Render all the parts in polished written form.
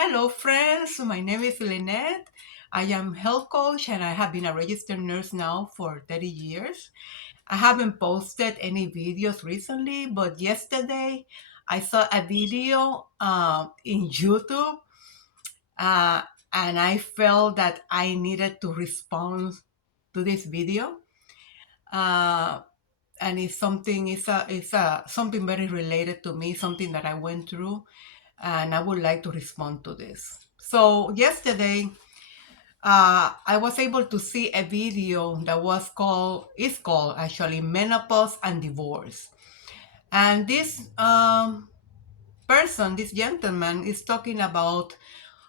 Hello, friends. My name is Lynette. I am health coach and I have been a registered nurse now for 30 years. I haven't posted any videos recently, but yesterday I saw a video in YouTube uh, and I felt that I needed to respond to this video. Uh, and it's something very related to me, something that I went through, and I would like to respond to this. So yesterday, I was able to see a video that is called actually Menopause and Divorce. And this gentleman, is talking about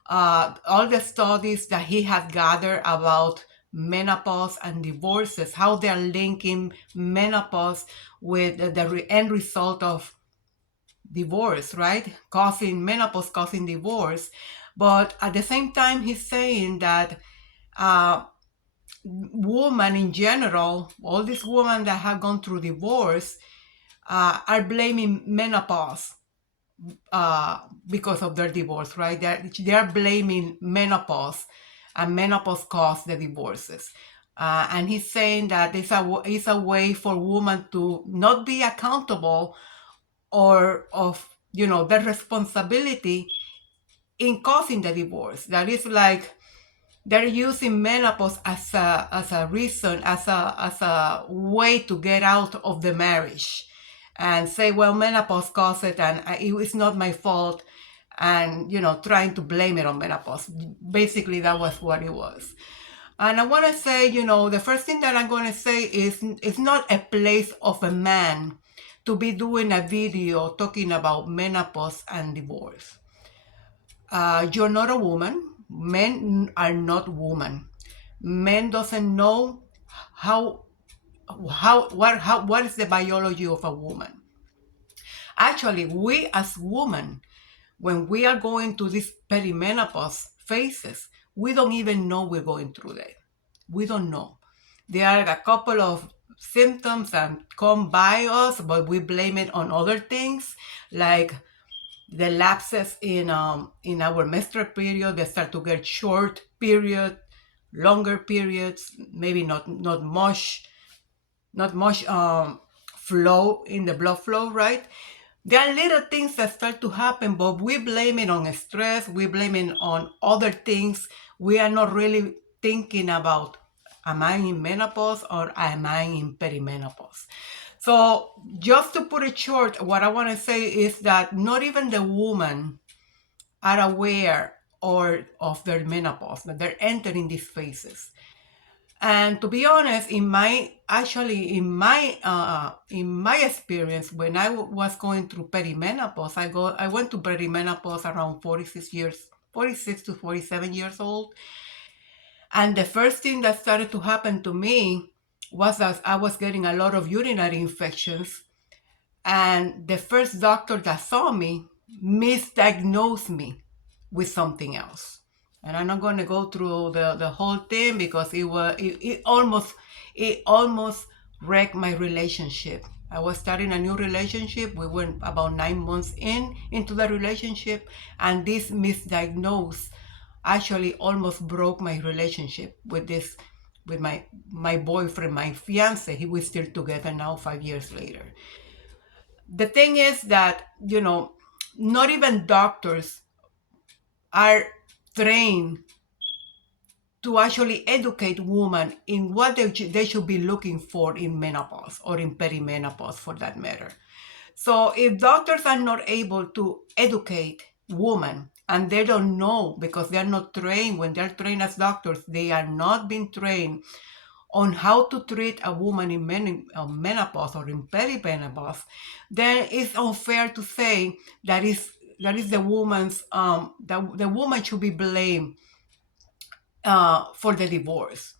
all the studies that he has gathered about menopause and divorces, how they're linking menopause with the end result of divorce, right? Causing menopause, causing divorce. But at the same time, he's saying that uh, women in general, all these women that have gone through divorce, are blaming menopause because of their divorce, right? They're blaming menopause, and menopause caused the divorces. And he's saying that it's a way for women to not be accountable or of their responsibility in causing the divorce. That is like they're using menopause as a reason, as a way to get out of the marriage, and say, well, menopause caused it, and it's not my fault, and trying to blame it on menopause. Basically, that was what it was. And I want to say, the first thing that I'm going to say is it's not a place of a man to be doing a video talking about menopause and divorce. You're not a woman. Men are not women. Men doesn't know how what is the biology of a woman. Actually, we as women, when we are going to these perimenopause phases, we don't even know we're going through that. We don't know. There are a couple of symptoms that come by us, but we blame it on other things, like the lapses in our menstrual period. They start to get short period, longer periods, maybe not much flow in the blood flow, right? There are little things that start to happen, but we blame it on stress, we blame it on other things. We are not really thinking about, am I in menopause or am I in perimenopause? So just to put it short, what I want to say is that not even the woman are aware or of their menopause, that they're entering these phases. And to be honest, in my experience, when I was going through perimenopause, I went to perimenopause around 46 to 47 years old. And the first thing that started to happen to me was that I was getting a lot of urinary infections. And the first doctor that saw me misdiagnosed me with something else. And I'm not going to go through the whole thing because it almost wrecked my relationship. I was starting a new relationship. We went about 9 months into the relationship, and this misdiagnosis actually almost broke my relationship with my boyfriend, my fiance. We're still together now 5 years later. The thing is that, not even doctors are trained to actually educate women in what they should be looking for in menopause or in perimenopause for that matter. So if doctors are not able to educate women, and they don't know because they're not trained, when they're trained as doctors, they are not being trained on how to treat a woman in menopause or in perimenopause, then it's unfair to say that is the woman's the woman should be blamed for the divorce.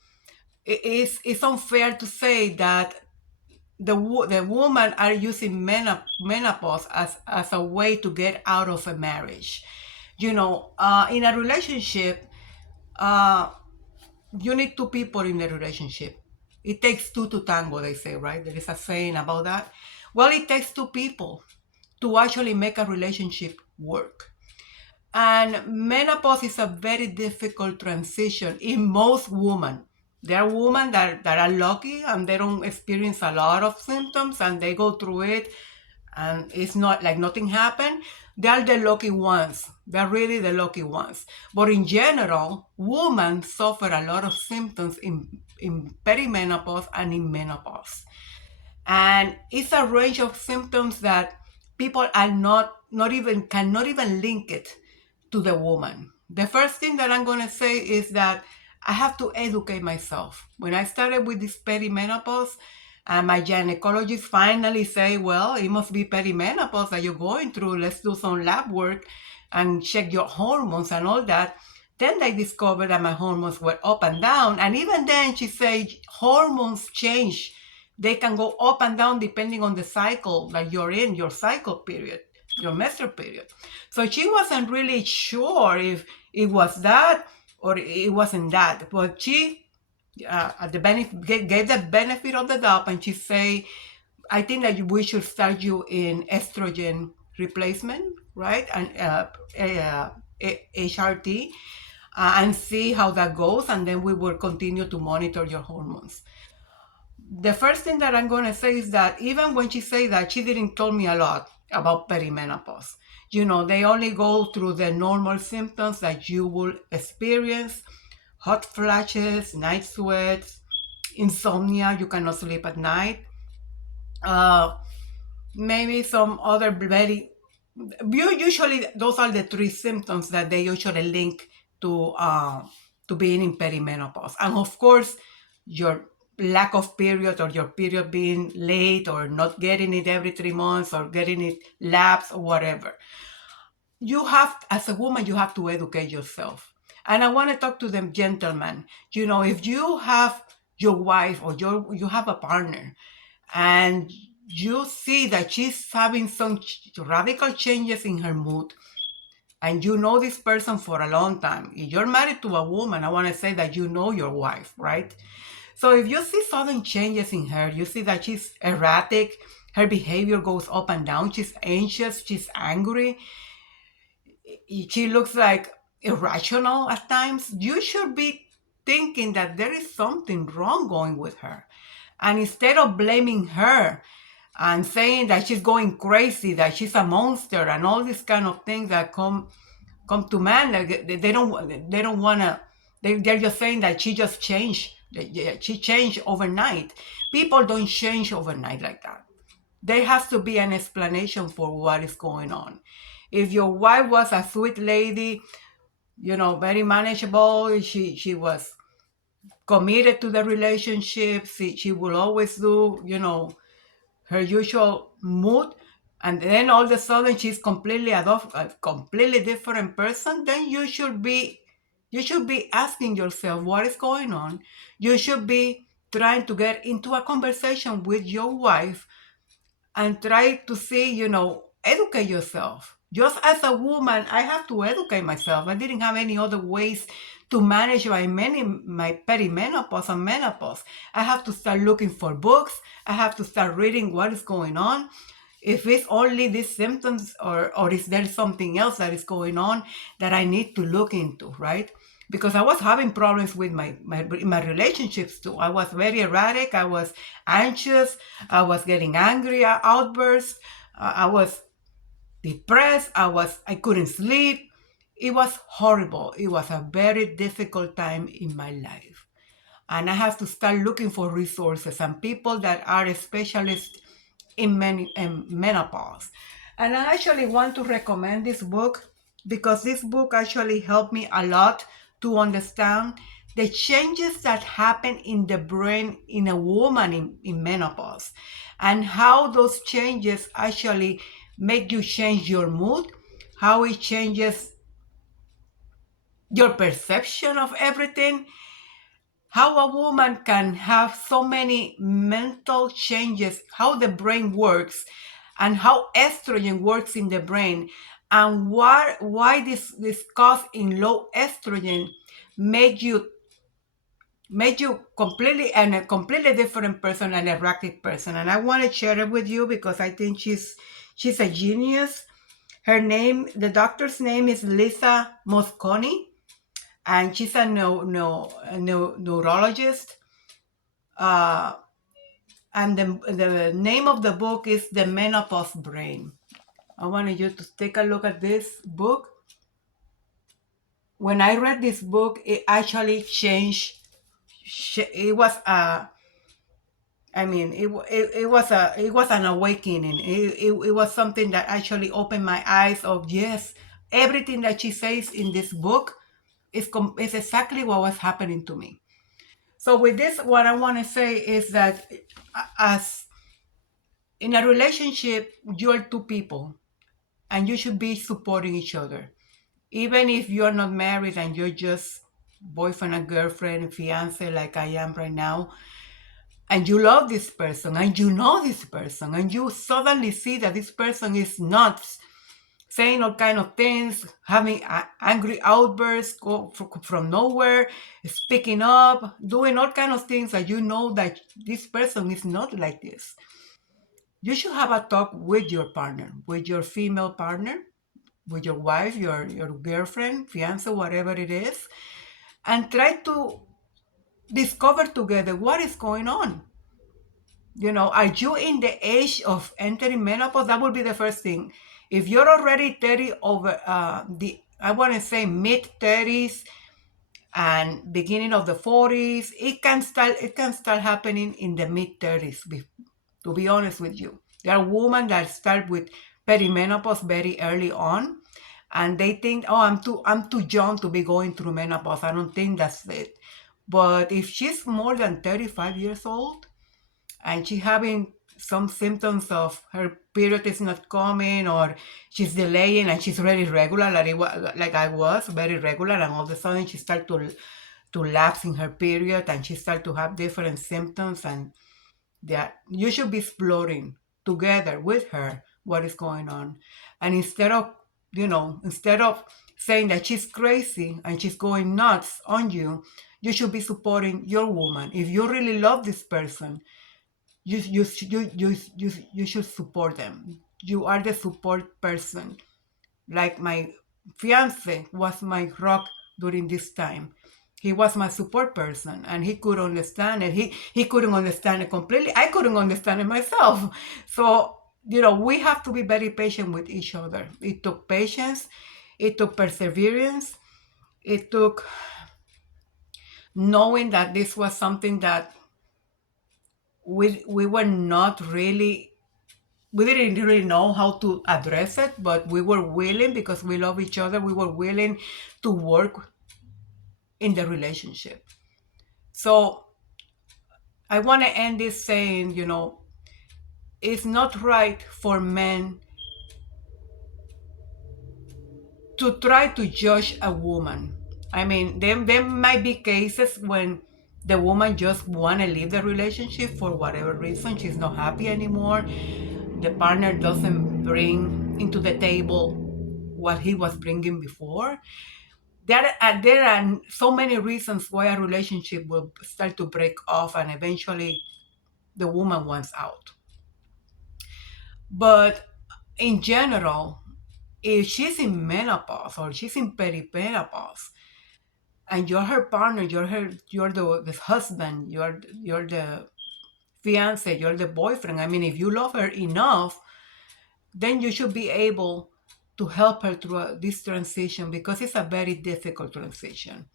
It's unfair to say that the woman are using menopause as a way to get out of a marriage. In a relationship, uh, you need two people in the relationship. It takes two to tango, they say, right? There is a saying about that. Well, it takes two people to actually make a relationship work. And menopause is a very difficult transition in most women. There are women that are lucky and they don't experience a lot of symptoms and they go through it and it's not like nothing happened. They are the lucky ones. They're really the lucky ones. But in general, women suffer a lot of symptoms in perimenopause and in menopause. And it's a range of symptoms that people are not even cannot even link it to the woman. The first thing that I'm going to say is that I have to educate myself. When I started with this perimenopause, my gynecologist finally say, well, it must be perimenopause that you're going through. Let's do some lab work and check your hormones and all that. Then they discovered that my hormones were up and down. And even then she said hormones change. They can go up and down depending on the cycle that you're in, your cycle period, your menstrual period. So she wasn't really sure if it was that or it wasn't that. But she at the gave the benefit of the doubt, and she say, I think that we should start you in estrogen replacement, right? And HRT, and see how that goes, and then we will continue to monitor your hormones. The first thing that I'm going to say is that even when she said that, she didn't tell me a lot about perimenopause. You know, they only go through the normal symptoms that you will experience: hot flashes, night sweats, insomnia, you cannot sleep at night, uh, maybe some other very, usually those are the three symptoms that they usually link to being in perimenopause. And of course, your lack of period or your period being late or not getting it every 3 months or getting it lapsed or whatever. You have, as a woman, you have to educate yourself. And I want to talk to them gentlemen. You know, if you have your wife or you have a partner and you see that she's having some radical changes in her mood, and you know this person for a long time, if you're married to a woman, I want to say that you know your wife, right? So if you see sudden changes in her, you see that she's erratic, her behavior goes up and down, she's anxious, she's angry, she looks like irrational at times, you should be thinking that there is something wrong going with her. And instead of blaming her and saying that she's going crazy, that she's a monster, and all these kind of things that come to man, like they don't want to. They're just saying that she just changed. She changed overnight. People don't change overnight like that. There has to be an explanation for what is going on. If your wife was a sweet lady, very manageable, she was committed to the relationship, she will always do, her usual mood, and then all of a sudden she's completely a completely different person, then you should be asking yourself what is going on. You should be trying to get into a conversation with your wife and try to see, educate yourself. Just as a woman, I have to educate myself. I didn't have any other ways to manage my perimenopause and menopause. I have to start looking for books. I have to start reading what is going on. If it's only these symptoms, or is there something else that is going on that I need to look into, right? Because I was having problems with my relationships too. I was very erratic. I was anxious. I was getting angry outbursts. I was depressed. I couldn't sleep. It was horrible. It was a very difficult time in my life. And I have to start looking for resources and people that are specialists in menopause. And I actually want to recommend this book because this book actually helped me a lot to understand the changes that happen in the brain in a woman in menopause, and how those changes actually make you change your mood, how it changes your perception of everything, how a woman can have so many mental changes, how the brain works, and how estrogen works in the brain, and why this cause in low estrogen make you completely and a completely different person, an erratic person. And I want to share it with you because I think she's a genius. Her name, the doctor's name is Lisa Mosconi, and she's a neurologist. Uh, and the name of the book is The Menopause Brain. I wanted you to take a look at this book. When I read this book, it actually changed. It was I mean, it was an awakening. It was something that actually opened my eyes. Of yes, everything that she says in this book is exactly what was happening to me. So with this, what I want to say is that as in a relationship, you're two people, and you should be supporting each other, even if you're not married and you're just boyfriend and girlfriend, fiance, like I am right now, and you love this person and you know this person, and you suddenly see that this person is nuts, saying all kind of things, having angry outbursts from nowhere, speaking up, doing all kind of things that you know that this person is not like this. You should have a talk with your partner, with your female partner, with your wife, your girlfriend, fiance, whatever it is, and try to discover together what is going on. Are you in the age of entering menopause? That would be the first thing. If you're already 30, over I want to say mid 30s and beginning of the 40s, it can start happening in the mid 30s. To be honest with you, there are women that start with perimenopause very early on, and they think, oh, I'm too young to be going through menopause. I don't think that's it. But if she's more than 35 years old and she having some symptoms of her period is not coming, or she's delaying and she's very regular, like I was very regular, and all of a sudden she start to lapse in her period and she start to have different symptoms, and that you should be exploring together with her what is going on. And instead of saying that she's crazy and she's going nuts on you, you should be supporting your woman. If you really love this person, you should support them. You are the support person. Like my fiance was my rock during this time. He was my support person, and he could understand it. He couldn't understand it completely. I couldn't understand it myself. So we have to be very patient with each other. It took patience, it took perseverance, it took knowing that this was something that we were not really we didn't really know how to address it, but we were willing, because we love each other. We were willing to work in the relationship. So I want to end this saying, it's not right for men to try to judge a woman. I mean, there might be cases when the woman just want to leave the relationship for whatever reason. She's not happy anymore. The partner doesn't bring into the table what he was bringing before. There are so many reasons why a relationship will start to break off, and eventually the woman wants out. But in general, if she's in menopause or she's in perimenopause, and you're her partner, you're the husband, you're the fiance, you're the boyfriend. I mean, if you love her enough, then you should be able to help her through this transition, because it's a very difficult transition.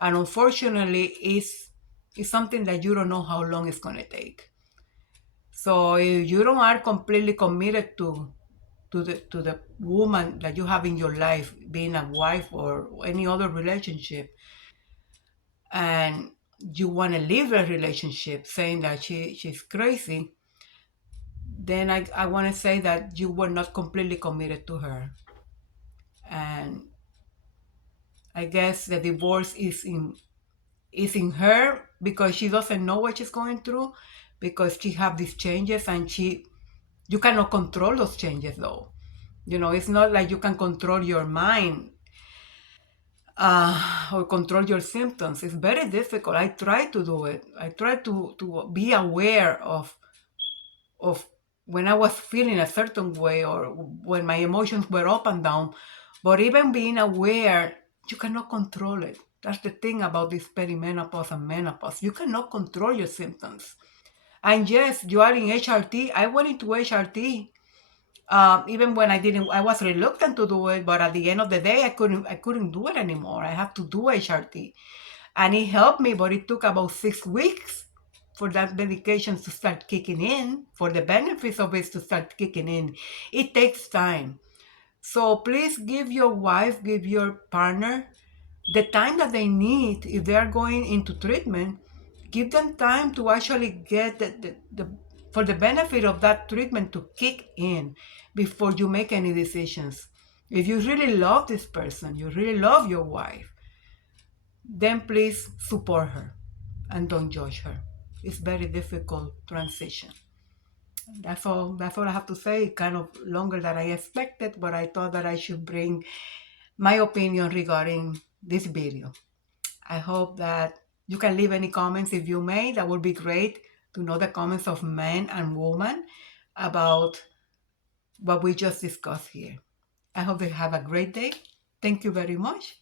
And unfortunately, it's something that you don't know how long it's going to take. So if you don't are completely committed to the woman that you have in your life, being a wife or any other relationship, and you want to leave a relationship saying that she's crazy, then I want to say that you were not completely committed to her. And I guess the divorce is in her, because she doesn't know what she's going through, because she have these changes, and you cannot control those changes though. It's not like you can control your mind, or control your symptoms. It's very difficult. I try to do it. I try to be aware of when I was feeling a certain way or when my emotions were up and down. But even being aware, you cannot control it. That's the thing about this perimenopause and menopause. You cannot control your symptoms. And yes, you are in HRT. I went into HRT. Even when I was reluctant to do it, but at the end of the day, I couldn't do it anymore. I have to do HRT, and it helped me, but it took about 6 weeks for that medication to start kicking in, for the benefits of it to start kicking in. It takes time. So please give your wife, give your partner the time that they need if they are going into treatment. Give them time to actually get for the benefit of that treatment to kick in before you make any decisions. If you really love this person, you really love your wife, then please support her and don't judge her. It's very difficult transition. That's all I have to say. Kind of longer than I expected, but I thought that I should bring my opinion regarding this video. I hope that you can leave any comments if you may. That would be great to know the comments of men and women about what we just discussed here. I hope you have a great day. Thank you very much.